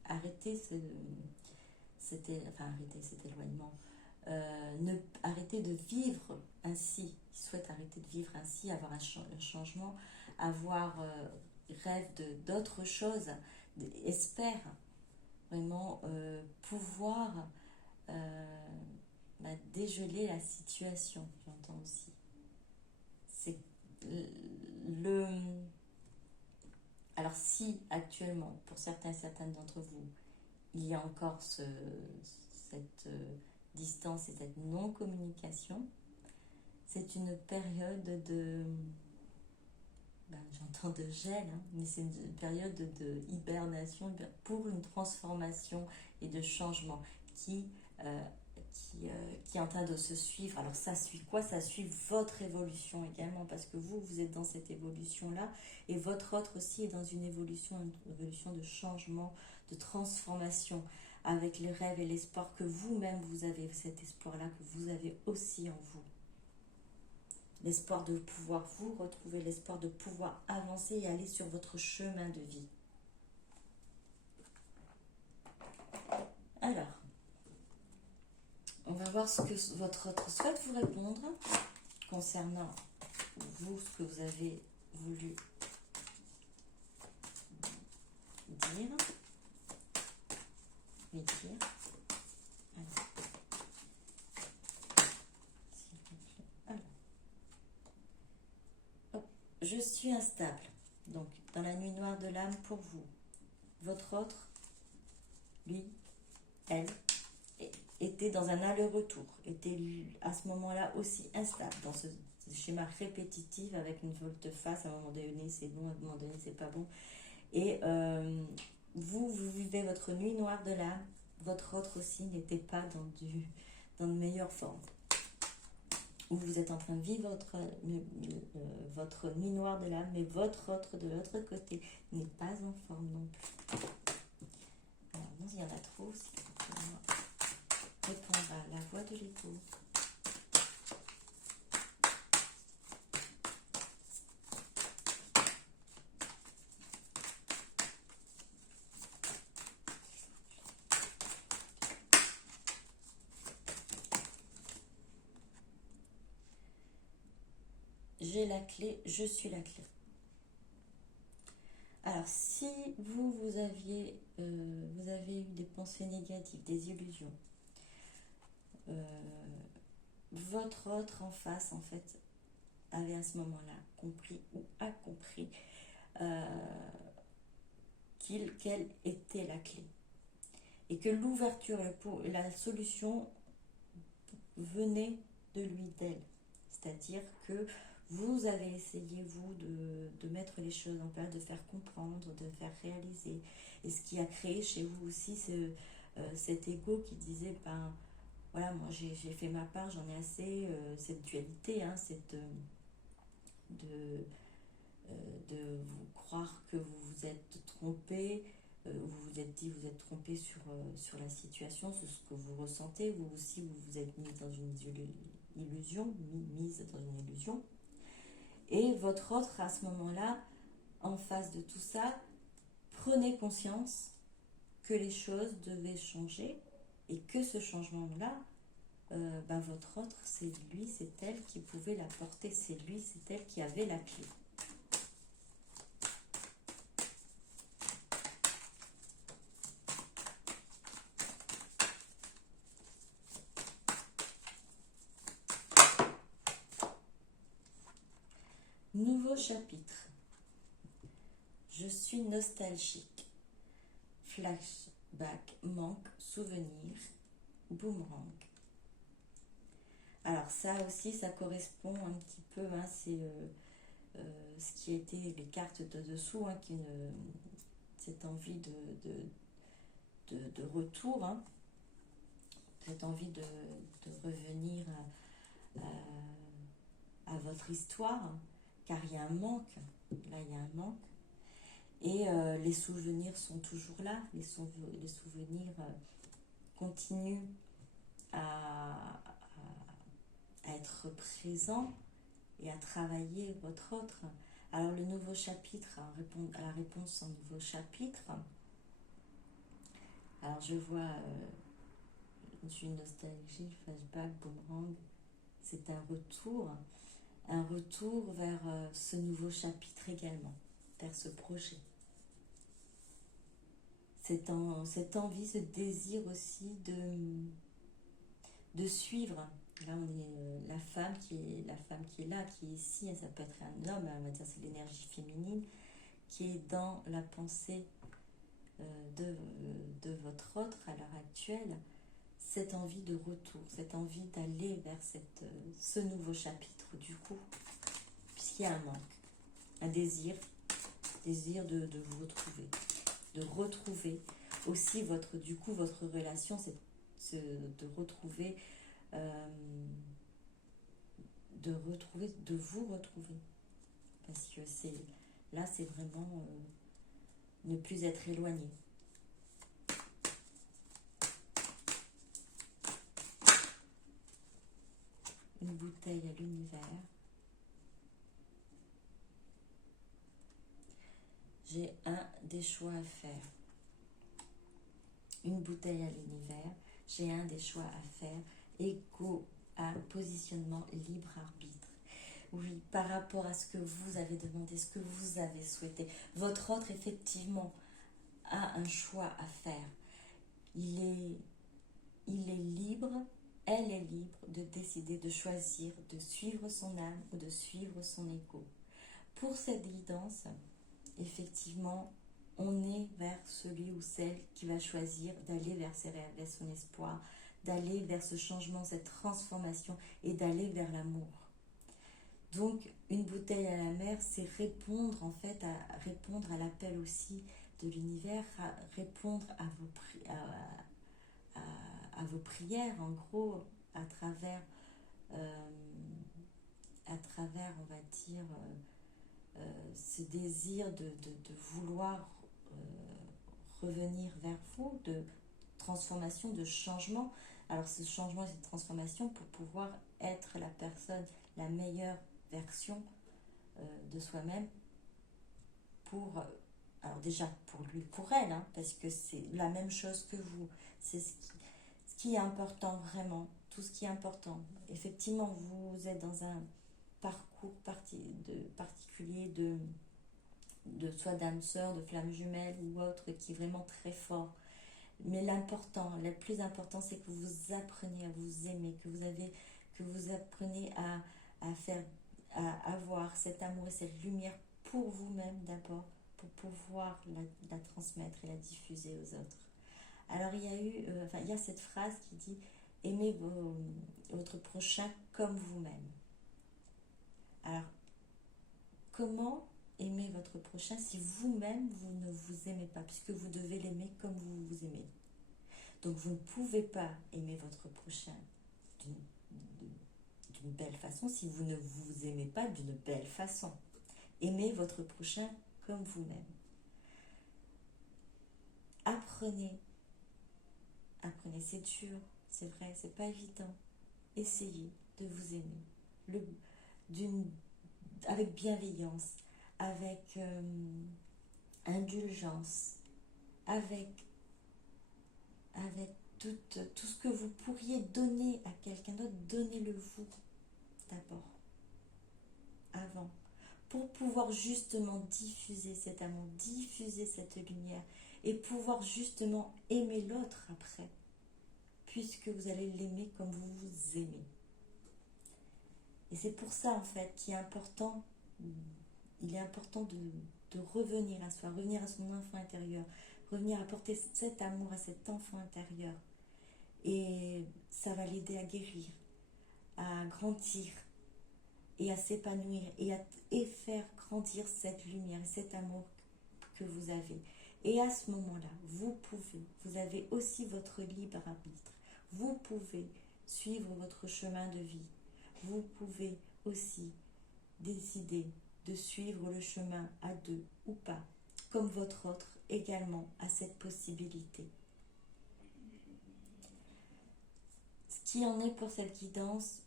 arrêter cet éloignement, arrêter de vivre ainsi, il souhaite arrêter de vivre ainsi, avoir un changement, avoir rêve d'autres choses, espère vraiment pouvoir dégeler la situation, j'entends aussi. C'est le... Alors si actuellement, pour certains et certaines d'entre vous, il y a encore cette distance et cette non-communication, c'est une période de... j'entends de gel, hein, mais c'est une période de hibernation pour une transformation et de changement qui est en train de se suivre. Alors ça suit quoi? Ça suit votre évolution également, parce que vous êtes dans cette évolution-là, et votre autre aussi est dans une évolution de changement, de transformation, avec les rêves et l'espoir que vous-même vous avez, cet espoir-là que vous avez aussi en vous. L'espoir de pouvoir vous retrouver, l'espoir de pouvoir avancer et aller sur votre chemin de vie. Alors, on va voir ce que votre autre souhaite vous répondre concernant vous, ce que vous avez voulu dire. Lui dire. Alors, je suis instable. Donc, dans la nuit noire de l'âme pour vous. Votre autre, lui, elle, était dans un aller-retour, était à ce moment-là aussi instable, dans ce schéma répétitif avec une volte-face, à un moment donné c'est bon, à un moment donné c'est pas bon. Et vous vivez votre nuit noire de l'âme, votre autre aussi n'était pas dans de meilleures formes. Vous êtes en train de vivre votre nuit noire de l'âme, mais votre autre de l'autre côté n'est pas en forme non plus. Alors non, il y en a trop aussi. Répondre à la voix de l'écho. j'ai la clé, je suis la clé. Alors, si vous avez eu des pensées négatives, des illusions, votre autre en face, en fait, avait à ce moment-là compris ou a compris quelle était la clé. Et que l'ouverture, la solution venait de lui, d'elle. C'est-à-dire que vous avez essayé, vous, de mettre les choses en place, de faire comprendre, de faire réaliser. Et ce qui a créé chez vous aussi cet ego qui disait, ben voilà, moi j'ai fait ma part, j'en ai assez, cette dualité, hein, de vous croire que vous vous êtes trompé, vous vous êtes dit, vous êtes trompé sur la situation, sur ce que vous ressentez, vous aussi vous vous êtes mis dans une illusion, mise dans une illusion. Et votre autre, à ce moment-là, en face de tout ça, prenez conscience que les choses devaient changer et que ce changement-là, votre autre, c'est lui, c'est elle qui pouvait l'apporter, c'est lui, c'est elle qui avait la clé. Nouveau chapitre. Je suis nostalgique. Flashback, manque, souvenir, boomerang. Alors ça aussi, ça correspond un petit peu, hein, c'est ce qui a été les cartes de dessous, hein, cette envie de retour, hein, cette envie de revenir à votre histoire, car il y a un manque, là il y a un manque. Et les souvenirs sont toujours là, les souvenirs continuent à être présents et à travailler votre autre. Alors le nouveau chapitre, à la réponse en nouveau chapitre, alors je vois du nostalgie, flashback, boomerang, c'est un retour vers ce nouveau chapitre également, vers ce projet. Cette envie, ce désir aussi de suivre. Là, on est la femme qui est là, qui est ici, et ça peut être un homme, on va dire c'est l'énergie féminine, qui est dans la pensée de votre autre à l'heure actuelle, cette envie de retour, cette envie d'aller vers ce nouveau chapitre du coup, puisqu'il y a un manque, un désir de vous retrouver, de retrouver aussi votre relation, c'est de retrouver, de vous retrouver, parce que c'est vraiment ne plus être éloigné. Une bouteille à l'univers. J'ai des choix à faire. Une bouteille à l'univers. J'ai des choix à faire. Ego à positionnement, libre arbitre. Oui, par rapport à ce que vous avez demandé, ce que vous avez souhaité. Votre autre, effectivement, a un choix à faire. Il est libre, elle est libre de décider, de choisir, de suivre son âme ou de suivre son ego. Pour cette guidance, effectivement, on est vers celui ou celle qui va choisir d'aller vers ses rêves, vers son espoir, d'aller vers ce changement, cette transformation et d'aller vers l'amour. Donc, une bouteille à la mer, c'est répondre à l'appel aussi de l'univers, à répondre à vos prières, en gros, à travers, on va dire, ce désir de vouloir revenir vers vous, de transformation, de changement. Alors ce changement et cette transformation pour pouvoir être la personne, la meilleure version de soi-même alors déjà pour lui, pour elle, hein, parce que c'est la même chose que vous. C'est ce qui est important vraiment, tout ce qui est important. Effectivement, vous êtes dans parcours particulier soit d'âme sœur, de flamme jumelle ou autre, qui est vraiment très fort. Mais le plus important, c'est que vous appreniez à vous aimer, que vous appreniez à avoir cet amour et cette lumière pour vous-même d'abord, pour pouvoir la transmettre et la diffuser aux autres. Alors il y a cette phrase qui dit aimez votre prochain comme vous-même. Alors, comment aimer votre prochain si vous-même vous ne vous aimez pas, puisque vous devez l'aimer comme vous vous aimez. Donc vous ne pouvez pas aimer votre prochain d'une belle façon si vous ne vous aimez pas d'une belle façon. Aimez votre prochain comme vous-même. Apprenez, c'est dur, c'est vrai, c'est pas évident. Essayez de vous aimer avec bienveillance, avec indulgence, avec tout ce que vous pourriez donner à quelqu'un d'autre, donnez-le vous d'abord, avant, pour pouvoir justement diffuser cet amour, diffuser cette lumière et pouvoir justement aimer l'autre après, puisque vous allez l'aimer comme vous vous aimez. Et c'est pour ça en fait qu'il est important, il est important de revenir à soi, revenir à son enfant intérieur, revenir apporter cet amour à cet enfant intérieur. Et ça va l'aider à guérir, à grandir et à s'épanouir et faire grandir cette lumière et cet amour que vous avez. Et à ce moment-là, vous avez aussi votre libre arbitre. Vous pouvez suivre votre chemin de vie. Vous pouvez aussi décider de suivre le chemin à deux ou pas, comme votre autre également a cette possibilité. Ce qui en est pour cette guidance,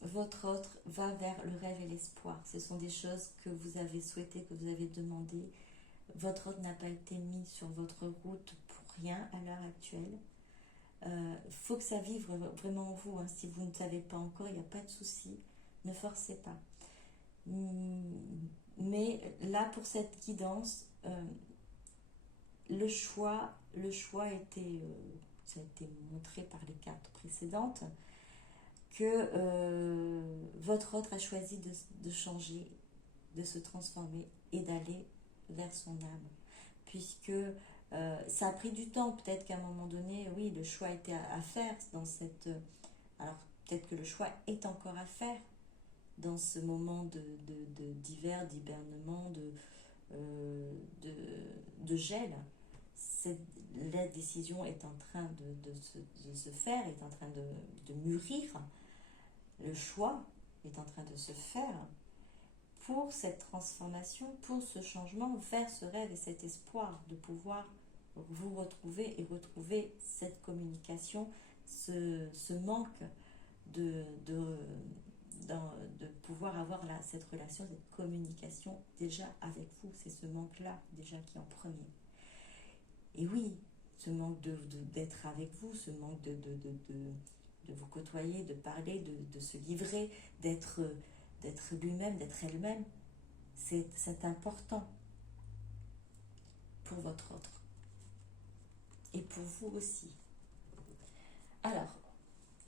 votre autre va vers le rêve et l'espoir. Ce sont des choses que vous avez souhaitées, que vous avez demandées. Votre autre n'a pas été mis sur votre route pour rien à l'heure actuelle. Faut que ça vive vraiment en vous. Hein. Si vous ne savez pas encore, il n'y a pas de souci. Ne forcez pas. Mais là, pour cette guidance, le choix a été, ça a été montré par les cartes précédentes, que votre autre a choisi de changer, de se transformer et d'aller vers son âme. Puisque ça a pris du temps, peut-être qu'à un moment donné, oui, le choix était à faire dans cette... alors peut-être que le choix est encore à faire dans ce moment d'hiver, d'hibernement, de gel. La décision est en train de se faire, est en train de mûrir. Le choix est en train de se faire pour cette transformation, pour ce changement, vers ce rêve et cet espoir de pouvoir vous retrouver et retrouver cette communication, ce manque de pouvoir avoir cette relation, cette communication déjà avec vous. C'est ce manque-là déjà qui est en premier. Et oui, ce manque d'être avec vous, ce manque de vous côtoyer, de parler, de se livrer, d'être lui-même, d'être elle-même, c'est important pour votre autre. Et pour vous aussi. Alors,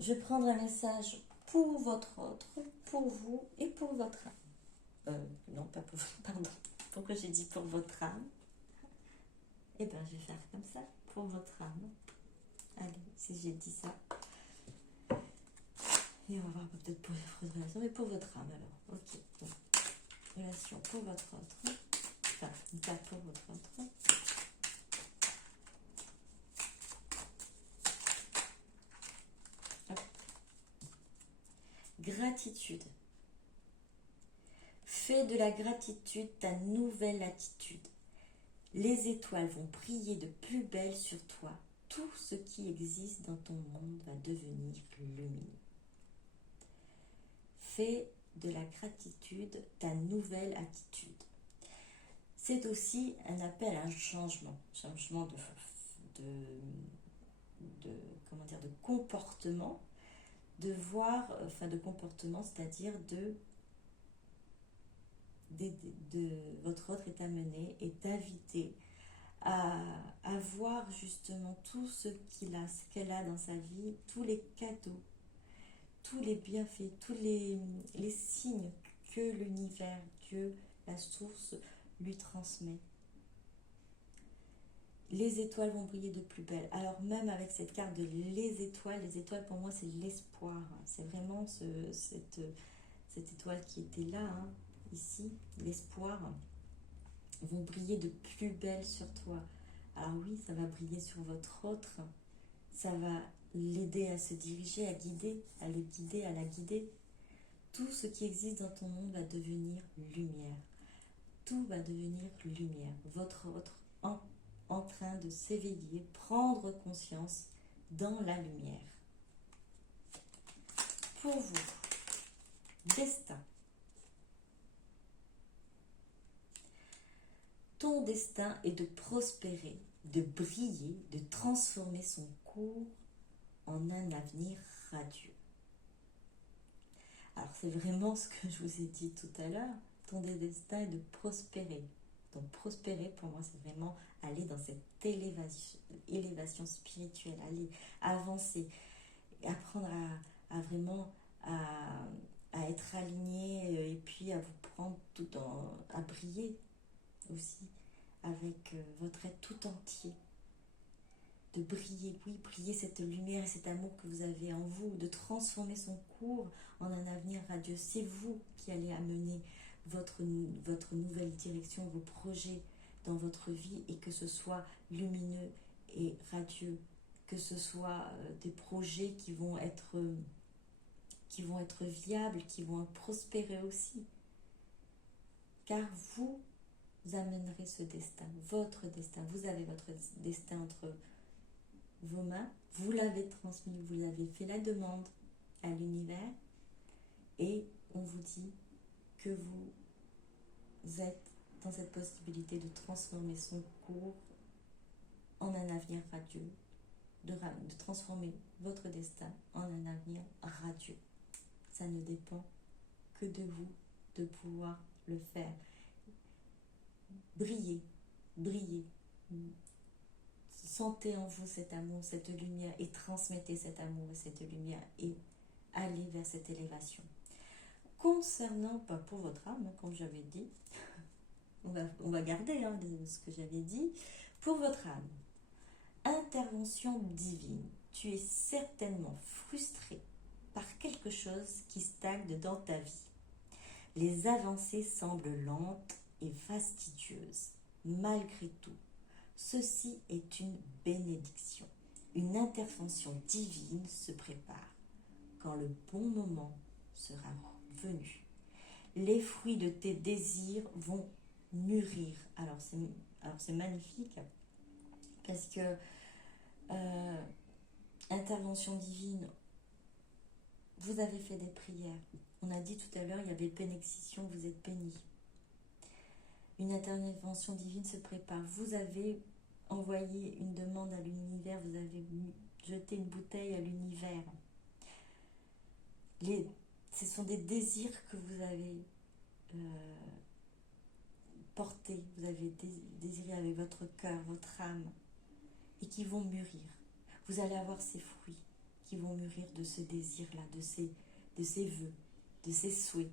je vais prendre un message pour votre autre, pour vous et pour votre âme. Non, pas pour vous, pardon. Pourquoi j'ai dit pour votre âme? Eh bien, je vais faire comme ça, pour votre âme. Allez, si j'ai dit ça. Et on va voir peut-être pour votre relation, mais pour votre âme alors. Ok, donc, relation pour votre autre. Enfin, une carte pour votre autre. Hop. Gratitude. Fais de la gratitude ta nouvelle attitude. Les étoiles vont briller de plus belle sur toi. Tout ce qui existe dans ton monde va devenir lumineux. Fais de la gratitude ta nouvelle attitude. C'est aussi un appel à un changement de comportement, de comportement, c'est-à-dire votre autre est amené et d'inviter à voir justement tout ce qu'elle a dans sa vie, tous les cadeaux, tous les bienfaits, tous les signes que l'univers, Dieu, la source, lui transmet. Les étoiles vont briller de plus belle. Alors même avec cette carte de les étoiles pour moi c'est l'espoir. C'est vraiment cette étoile qui était là, hein, ici, l'espoir, vont briller de plus belle sur toi. Alors oui, ça va briller sur votre autre, ça va l'aider à se diriger, à le guider, à la guider. Tout ce qui existe dans ton monde va devenir lumière. Tout va devenir lumière. Votre autre en train de s'éveiller, prendre conscience dans la lumière. Pour vous, destin. Ton destin est de prospérer, de briller, de transformer son cours en un avenir radieux. Alors c'est vraiment ce que je vous ai dit tout à l'heure. Ton destin est de prospérer. Donc prospérer pour moi c'est vraiment aller dans cette élévation spirituelle, aller avancer, apprendre à vraiment à être aligné et puis à vous prendre à briller aussi avec votre être tout entier, de briller, oui, briller cette lumière et cet amour que vous avez en vous, de transformer son cours en un avenir radieux. C'est vous qui allez amener votre nouvelle direction, vos projets dans votre vie, et que ce soit lumineux et radieux, que ce soit des projets qui vont être viables, qui vont prospérer aussi. Car vous amènerez ce destin, votre destin. Vous avez votre destin entre vos mains, vous l'avez transmis, vous avez fait la demande à l'univers, et on vous dit que vous êtes dans cette possibilité de transformer son cours en un avenir radieux, de transformer votre destin en un avenir radieux. Ça ne dépend que de vous de pouvoir le faire. Brillez, brillez. Sentez en vous cet amour, cette lumière, et transmettez cet amour et cette lumière, et allez vers cette élévation. Concernant, pas pour votre âme, comme j'avais dit, on va garder ce que j'avais dit. Pour votre âme, intervention divine. Tu es certainement frustré par quelque chose qui stagne dans ta vie. Les avancées semblent lentes et fastidieuses. Malgré tout, ceci est une bénédiction. Une intervention divine se prépare quand le bon moment sera venu. Les fruits de tes désirs vont mûrir. Alors c'est magnifique, parce que intervention divine, vous avez fait des prières. On a dit tout à l'heure, il y avait bénédiction, vous êtes bénis. Une intervention divine se prépare. Vous avez envoyé une demande à l'univers, vous avez jeté une bouteille à l'univers. Ce sont des désirs que vous avez portés, vous avez désiré avec votre cœur, votre âme, et qui vont mûrir. Vous allez avoir ces fruits qui vont mûrir de ce désir-là, de ces vœux, de ces souhaits.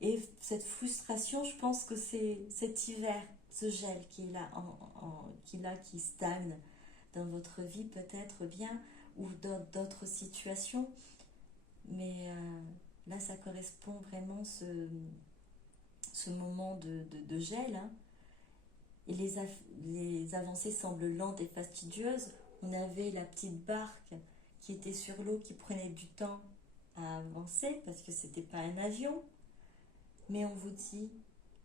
Et cette frustration, je pense que c'est cet hiver, ce gel qui est là, qui stagne dans votre vie peut-être bien, ou dans d'autres situations. Mais là, ça correspond vraiment ce moment de gel. Hein. Et les avancées semblent lentes et fastidieuses. On avait la petite barque qui était sur l'eau, qui prenait du temps à avancer, parce que c'était pas un avion. Mais on vous dit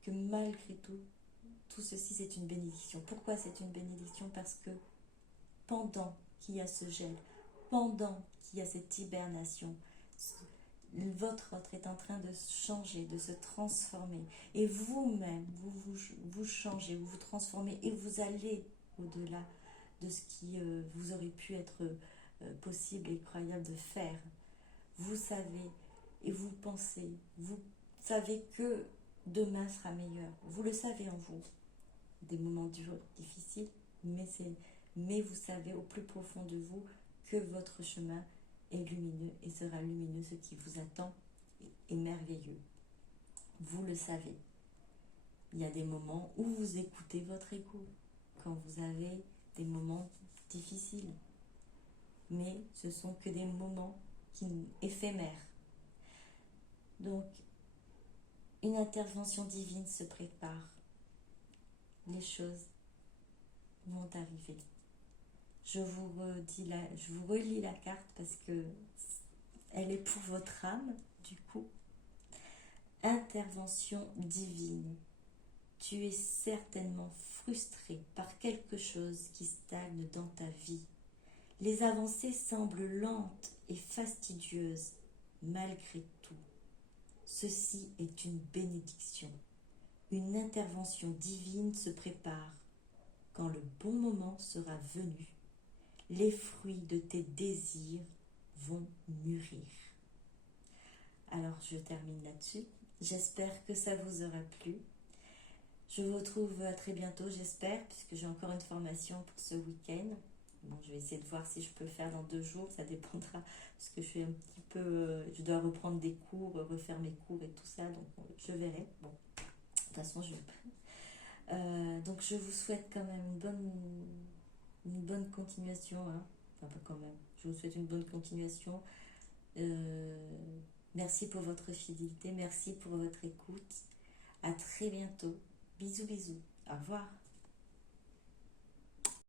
que malgré tout ceci, c'est une bénédiction. Pourquoi c'est une bénédiction? Parce que pendant qu'il y a ce gel, pendant qu'il y a cette hibernation, votre autre est en train de changer, de se transformer. Et vous-même, vous changez, vous vous transformez, et vous allez au-delà de ce qui vous aurait pu être possible et croyable de faire. Vous savez et vous pensez, vous savez que demain sera meilleur. Vous le savez en vous. Des moments durs, difficiles, mais vous savez au plus profond de vous que votre chemin est lumineux et sera lumineux. Ce qui vous attend est merveilleux. Vous le savez. Il y a des moments où vous écoutez votre écho, quand vous avez des moments difficiles. Mais ce sont que des moments éphémères. Donc, une intervention divine se prépare. Les choses vont arriver. Je vous relis la carte parce que elle est pour votre âme, du coup. Intervention divine. Tu es certainement frustré par quelque chose qui stagne dans ta vie. Les avancées semblent lentes et fastidieuses malgré tout. Ceci est une bénédiction. Une intervention divine se prépare. Quand le bon moment sera venu, les fruits de tes désirs vont mûrir. Alors je termine là-dessus. J'espère que ça vous aura plu. Je vous retrouve très bientôt, j'espère, puisque j'ai encore une formation pour ce week-end. Bon, je vais essayer de voir si je peux le faire dans 2 jours, ça dépendra, parce que je suis un petit peu... je dois reprendre des cours, refaire mes cours et tout ça, donc je verrai. Bon, de toute façon, donc je vous souhaite quand même une bonne continuation, hein. Enfin, pas quand même, je vous souhaite une bonne continuation. Merci pour votre fidélité, merci pour votre écoute. À très bientôt. Bisous, bisous. Au revoir.